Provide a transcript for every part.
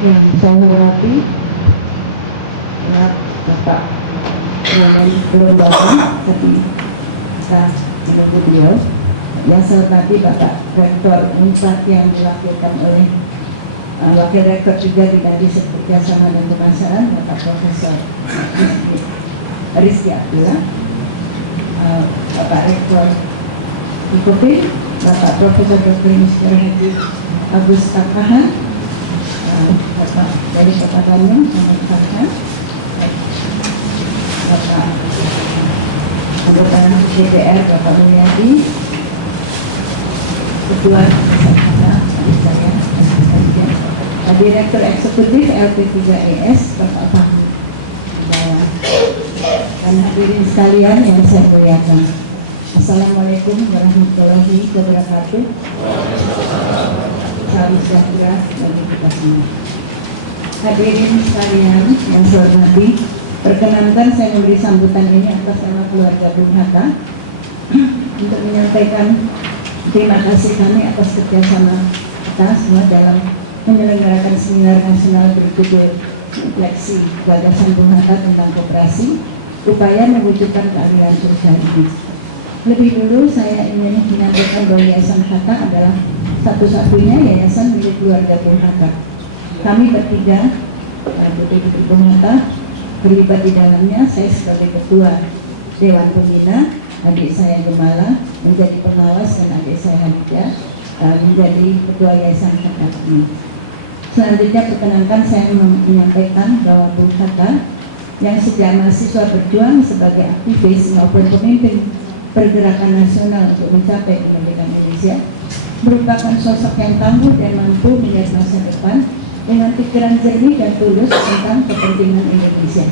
Yang saya hormati Bapak belum datang, tapi kita menunggu beliau. Yang saya hormati Bapak Rektor Unpad yang diwakilkan oleh Wakil Rektor juga Bidang Riset Kerjasama dan Pemasaran, Bapak Profesor Rizky Abdullah, Bapak Rektor IKOP, Bapak Profesor Dr. Mr. Haji Agus Takahan, Bapak dari Kota Bandung, Bapak anggota DPR Bapak Mulyadi, Ketua Direktur Eksekutif LP3ES Bapak Fahmi, dan hadirin sekalian yang saya muliakan. Assalamualaikum warahmatullahi wabarakatuh. Salam sejahtera bagi kita semua. Hadirin sekalian yang saya hormati, perkenankan saya memberi sambutan ini atas nama keluarga Bung Hatta untuk menyampaikan terima kasih kami atas kerjasama kita semua dalam menyelenggarakan seminar nasional berjudul Refleksi Gagasan Bung Hatta tentang Koperasi, upaya mewujudkan keadilan sosial ini. Lebih dulu saya ingin menyampaikan bahwa Yayasan Hatta adalah satu-satunya yayasan milik keluarga Bung Hatta. Kami bertiga, Ibu Bung Hatta, terlibat di dalamnya. Saya sebagai ketua Dewan Pembina, adik saya Gemala menjadi pengawas, dan adik saya Hadijah menjadi ketua Yayasan Hatta ini. Selanjutnya perkenankan saya menyampaikan bahwa Bung Hatta yang sejak mahasiswa berjuang sebagai aktivis maupun pemimpin pergerakan nasional untuk mencapai kemerdekaan Indonesia merupakan sosok yang tangguh dan mampu melihat masa depan dengan pikiran jernih dan tulus tentang kepentingan Indonesia.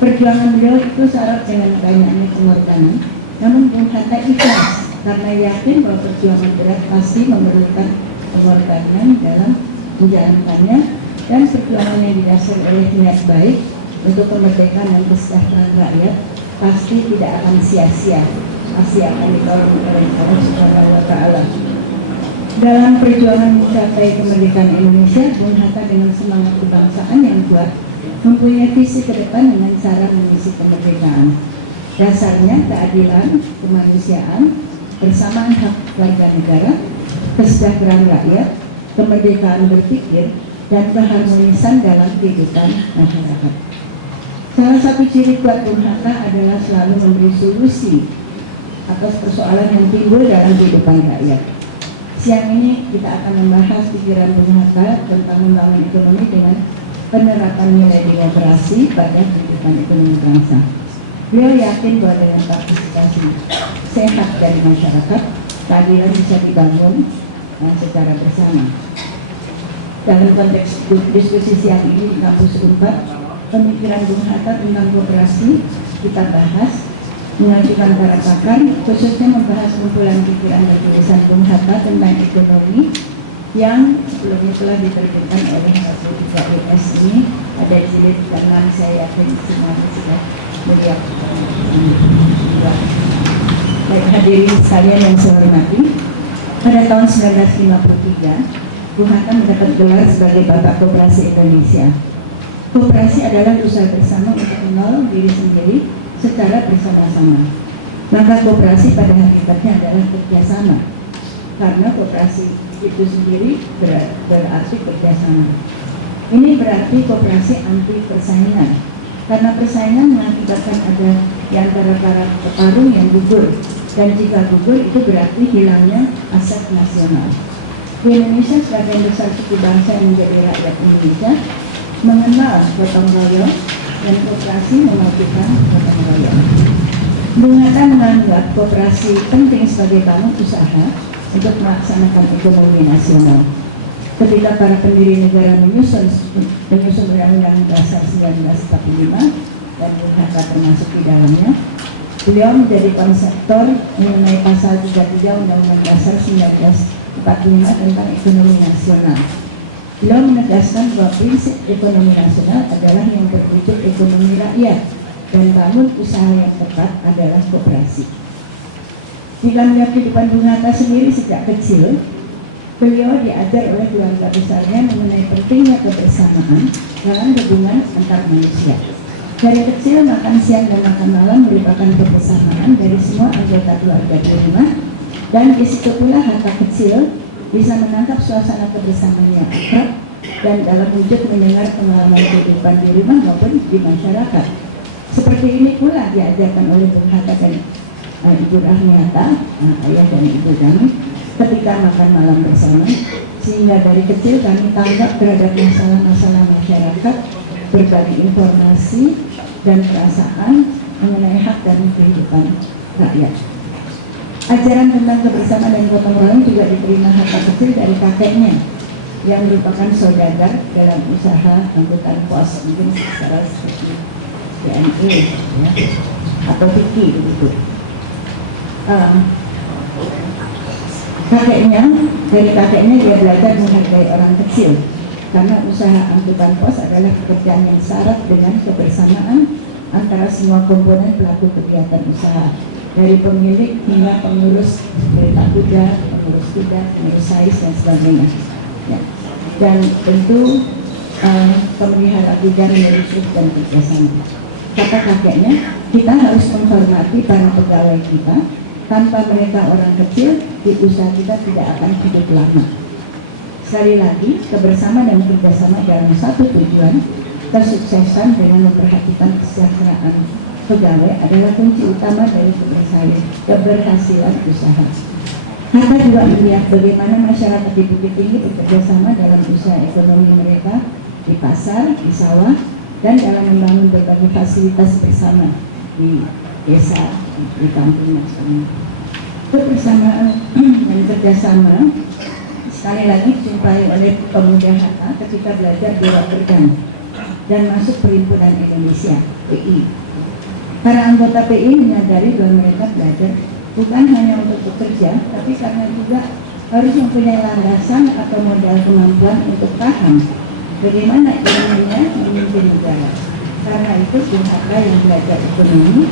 Perjuangan beliau itu syarat dengan banyaknya pengorbanan, namun Bung Hatta ikhlas karena yakin bahwa perjuangan berat pasti memerlukan pengorbanan dalam menjalankannya, dan perjuangan yang didasari oleh niat baik untuk kemerdekaan dan kesejahteraan rakyat pasti tidak akan sia-sia, pasti akan ditolong oleh Allah Subhanahu wa Ta'ala. Dalam perjuangan mencapai kemerdekaan Indonesia, Bung Hatta dengan semangat kebangsaan yang kuat mempunyai visi ke depan dengan cara mengisi kemerdekaan. Dasarnya keadilan, kemanusiaan, persamaan hak warga negara, kesejahteraan rakyat, kemerdekaan berpikir, dan keharmonisan dalam kehidupan masyarakat. Salah satu ciri kuat Bung Hatta adalah selalu memberi solusi atas persoalan yang timbul dalam kehidupan rakyat. Siang ini kita akan membahas pikiran Bung Hatta tentang membangun ekonomi dengan penerapan nilai demokrasi pada kehidupan ekonomi bangsa. Beliau yakin bahwa dengan partisipasi sehat dari masyarakat, keadilan bisa dibangun secara bersama. Dalam konteks diskusi siang ini di kampus Unpad, pemikiran Bung Hatta tentang koperasi kita bahas, mengajukan para pakar, khususnya membahas kumpulan pikiran dan tulisan Bung Hatta tentang ekonomi yang sebelumnya telah diterbitkan oleh LP3ES ini. Ada jilid ke-6, saya yakin semua sudah melihat. Baik hadirin sekalian yang saya hormati, pada tahun 1953, Bung Hatta mendapat gelar sebagai Bapak Koperasi Indonesia. Koperasi adalah usaha bersama untuk menolong diri sendiri secara bersama-sama. Maka koperasi pada hakikatnya adalah kerjasama, karena koperasi itu sendiri berarti kerjasama. Ini berarti koperasi anti persaingan, karena persaingan mengakibatkan ada di antara para petarung yang gugur, dan jika gugur itu berarti hilangnya aset nasional. Di Indonesia, sebagian besar suku bangsa yang menjadi rakyat Indonesia mengenal gotong royong, dan koperasi memajukan gotong royong. Bung Hatta menganggap koperasi penting sebagai bangun usaha untuk melaksanakan ekonomi nasional. Ketika para pendiri negara menyusun Undang-Undang Dasar 1945 dan Bung Hatta termasuk di dalamnya, beliau menjadi konseptor mengenai pasal 33 Undang-Undang Dasar 1945 tentang ekonomi nasional. Beliau menegaskan bahwa prinsip ekonomi nasional adalah yang berwujud ekonomi rakyat, dan bangun usaha yang tepat adalah koperasi. Jika melihat kehidupan Bung Hatta sendiri sejak kecil, Beliau diajar oleh keluarga besarnya mengenai pentingnya kebersamaan dalam hubungan antar manusia. Dari kecil, makan siang dan makan malam merupakan kebersamaan dari semua anggota keluarga di rumah, dan di situ pula harta kecil bisa menangkap suasana kebersamaan yang akrab dan dalam wujud mendengar pengalaman kehidupan di rumah maupun di masyarakat. Seperti ini pula diajarkan oleh Bung Hatta dan Ibu Rahmiata, ayah dan ibu kami, ketika makan malam bersama, sehingga dari kecil kami tanggap terhadap masalah-masalah masyarakat, berbagi informasi dan perasaan mengenai hak dan kehidupan rakyat. Ajaran tentang kebersamaan dan gotong royong juga diterima Hatta kecil dari kakeknya yang merupakan saudagar dalam usaha angkutan pos, mungkin secara seperti PNE ya, atau Vicky begitu. Dari kakeknya dia belajar menghargai orang kecil, karena usaha angkutan pos adalah pekerjaan yang syarat dengan kebersamaan antara semua komponen pelaku kegiatan usaha, dari pemilik hingga pengurus kereta kuda, pengurus sais dan sebagainya. Ya. Dan tentu pemelihara kuda menyusun dan kerjasama. Kata kakeknya, kita harus menghormati para pegawai kita. Tanpa mereka orang kecil, di usaha kita tidak akan hidup lama. Sekali lagi, kebersamaan dan kerjasama dalam satu tujuan, kesuksesan dengan memperhatikan kesejahteraan pegawai adalah kunci utama dari keberhasilan usaha. Hatta juga melihat bagaimana masyarakat di Bukit Tinggi bekerjasama dalam usaha ekonomi mereka di pasar, di sawah, dan dalam membangun berbagai fasilitas bersama di desa, di kampung nasional. Kebersamaan dan kerjasama sekali lagi dijumpai oleh pemuda Hatta ketika belajar di Rotterdam dan masuk Perhimpunan Indonesia (PI). Para anggota PI menyadari bahwa mereka belajar bukan hanya untuk bekerja, tapi karena juga harus mempunyai landasan atau modal kemampuan untuk paham bagaimana ilmunya memimpin negara. Karena itu Bung Hatta yang belajar ekonomi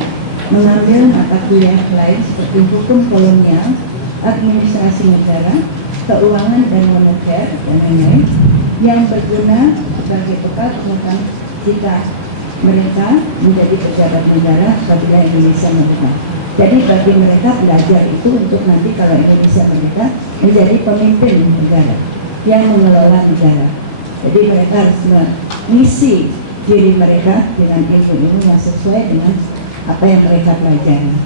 mengambil mata kuliah lain seperti hukum kolonial, administrasi negara, keuangan dan moneter dan lain-lain yang berguna sebagai bekal tentang jika mereka menjadi pejabat negara apabila Indonesia merdeka. Jadi bagi mereka belajar itu untuk nanti kalau Indonesia merdeka menjadi pemimpin negara yang mengelola negara. Jadi mereka harus mengisi diri mereka dengan ilmu-ilmu yang sesuai dengan apa yang mereka pelajari.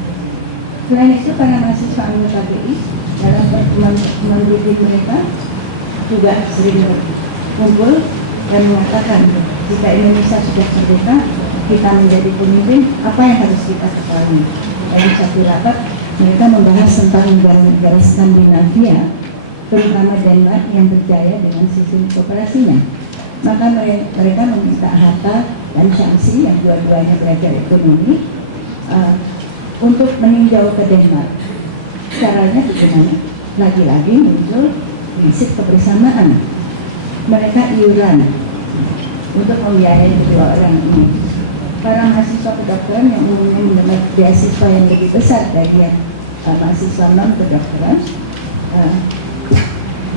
Selain itu, para mahasiswa anggota PI dalam pertemuan rutin mereka juga sering berkumpul dan mengatakan jika Indonesia sudah merdeka, kita menjadi pemimpin, apa yang harus kita ketahui. Dalam satu rapat, mereka membahas tentang negara-negara Skandinavia, terutama Denmark yang berjaya dengan sistem kooperasinya. Maka mereka meminta Hatta dan Shamsi yang dua-duanya belajar ekonomi untuk meninjau ke Denmark. Caranya bagaimana? Lagi-lagi muncul prinsip kebersamaan. Mereka iuran untuk membiayai kedua orang ini. Para mahasiswa kedokteran yang umumnya mendapat beasiswa yang lebih besar dari yang mahasiswa non kedokteran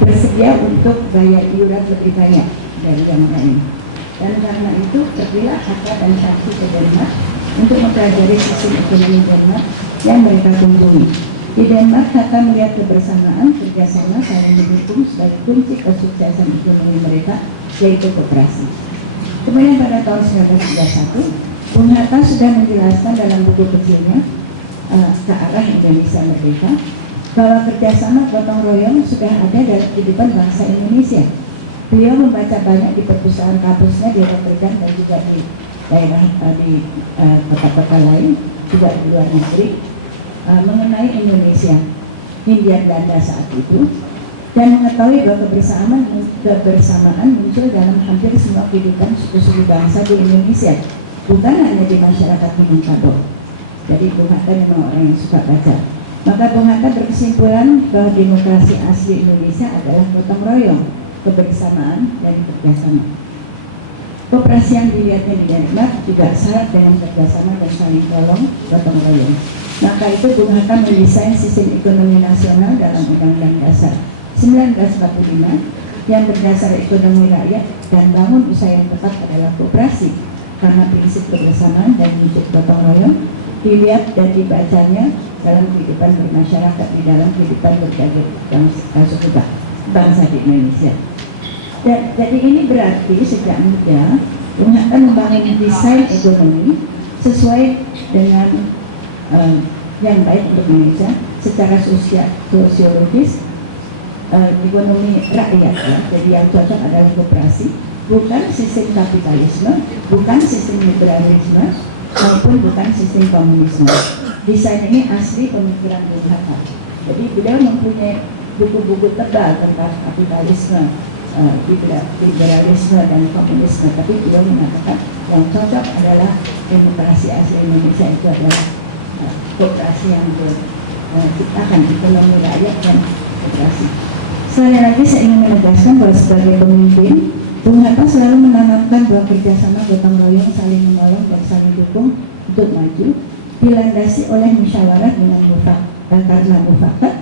bersedia untuk bayar iuran lebih banyak dari yang lain. Dan karena itu terpilih Hatta dan Shamsi ke Denmark untuk mempelajari sistem ekonomi Denmark yang mereka kunjungi. Di Denmark, Hatta melihat kebersamaan, kerjasama, saling mendukung sebagai kunci kesuksesan ekonomi mereka, yaitu koperasi. Kemudian pada tahun 1931, Bung Hatta sudah menjelaskan dalam buku kecilnya Ke Arah Indonesia Merdeka bahwa kerjasama gotong royong sudah ada dalam kehidupan bangsa Indonesia. Beliau membaca banyak di perpustakaan kampusnya di Rotterdam dan juga di daerah di kota-kota lain, juga di luar negeri, mengenai Indonesia, Hindia Belanda saat itu, dan mengetahui bahwa kebersamaan muncul dalam hampir semua kehidupan suku-suku bangsa di Indonesia, bukan hanya di masyarakat Minangkabau. Jadi Bung Hatta memang orang yang suka baca. Maka Bung Hatta berkesimpulan bahwa demokrasi asli Indonesia adalah gotong royong, kebersamaan dan kerjasama. Koperasi yang dilihatnya di Denmark juga syarat dengan kerjasama dan saling tolong gotong royong. Maka itu Bung Hatta mendesain sistem ekonomi nasional dalam Undang-Undang Dasar 1945 yang berdasar ekonomi rakyat dan bangun usaha yang tepat adalah koperasi karena prinsip kebersamaan dan wujud gotong royong dilihat dan dibacanya dalam kehidupan bermasyarakat di dalam kehidupan berbagai suku bangsa di Indonesia. Jadi ini berarti sejak muda Bung Hatta membangun desain ekonomi sesuai dengan yang baik untuk Indonesia secara sosiologis, ekonomi rakyat ya. Jadi yang cocok adalah koperasi, bukan sistem kapitalisme, bukan sistem liberalisme, maupun bukan sistem komunisme. Desain ini asli pemikiran Bung Hatta. Jadi beliau mempunyai buku-buku tebal tentang kapitalisme, liberalisme dan komunisme, tapi beliau mengatakan yang cocok adalah demokrasi asli Indonesia itu adalah koperasi yang menciptakan ekonomi rakyat dan koperasi. Sekali lagi saya ingin menegaskan bahwa sebagai pemimpin, Bung Hatta selalu menanamkan bahwa kerjasama gotong royong, saling menolong dan saling dukung untuk maju dilandasi oleh musyawarah dengan karena mufakat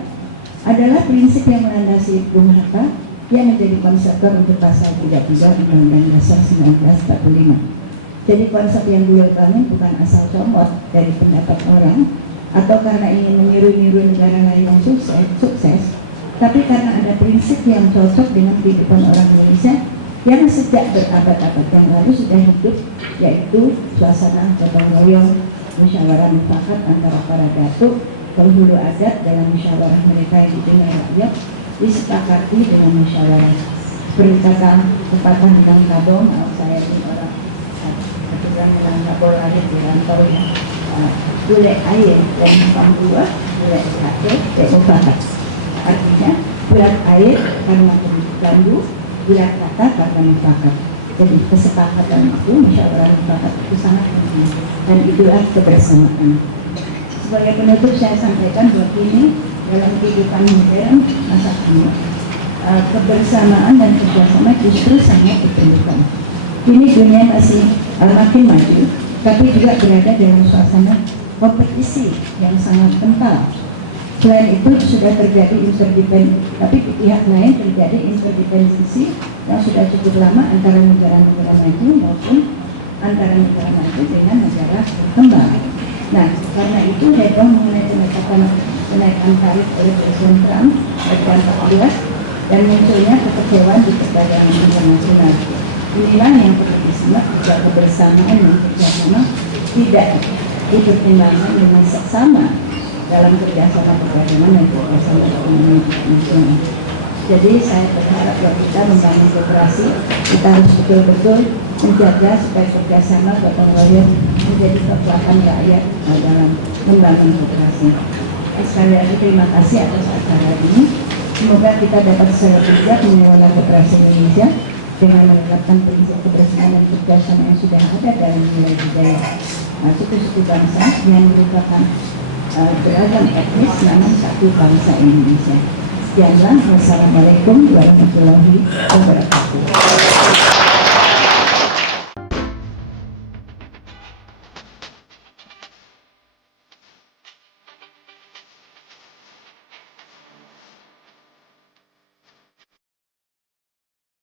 adalah prinsip yang melandasi Bung Hatta yang menjadi konseptor untuk pasal 33 Undang-Undang Dasar 1945. Jadi konsep yang beliau bangun bukan asal comot dari pendapat orang atau karena ingin meniru-niru negara lain yang sukses, tapi karena ada prinsip yang cocok dengan kehidupan orang Indonesia yang sejak berabad-abad yang lalu sudah hidup, yaitu suasana gotong royong, musyawarah mufakat antara para datuk, penghulu adat dalam musyawarah mereka yang didengar rakyat, disepakati dengan musyawarah. Seperti kata pepatah Minangkabau, saya ini orang keturunan Minangkabau lahir di rantau ya, boleh air dan buah, boleh sate dan mufakat. Artinya bulat air karena bambu, bulat kata karena mufakat. Jadi kesepakatan itu, musyawarah mufakat itu sangat penting dan itulah kebersamaan. Sebagai penutup saya sampaikan bahwa ini dalam kehidupan modern masa kini kebersamaan dan kerjasama justru sangat diperlukan. Kini dunia masih makin maju, tapi juga berada dalam suasana kompetisi yang sangat kental. Selain itu sudah terjadi interdependensi, tapi di pihak lain terjadi interdependensi yang sudah cukup lama antara negara-negara maju maupun antara negara maju dengan negara berkembang. Nah, karena itu heboh mengenai kenaikan tarif oleh Presiden Trump berdampak luas dan munculnya kekecewaan di perdagangan internasional. Inilah yang perlu disimak jika kebersamaan dan kerjasama tidak dipertimbangkan dengan seksama dalam kerjasama perdagangan dan kerjasama ekonomi nasional. Jadi saya berharap bahwa kita membangun koperasi, kita harus betul-betul menjaga supaya kerjasama gotong royong menjadi kekuatan rakyat dalam membangun koperasi. Sekali lagi terima kasih atas acara ini. Semoga kita dapat secara bijak mengelola koperasi Indonesia dengan menerapkan prinsip kebersamaan dan kerjasama yang sudah ada dalam nilai budaya suku-suku bangsa yang merupakan beragam etnis namun satu bangsa Indonesia. Sekianlah, wassalamualaikum warahmatullahi wabarakatuh.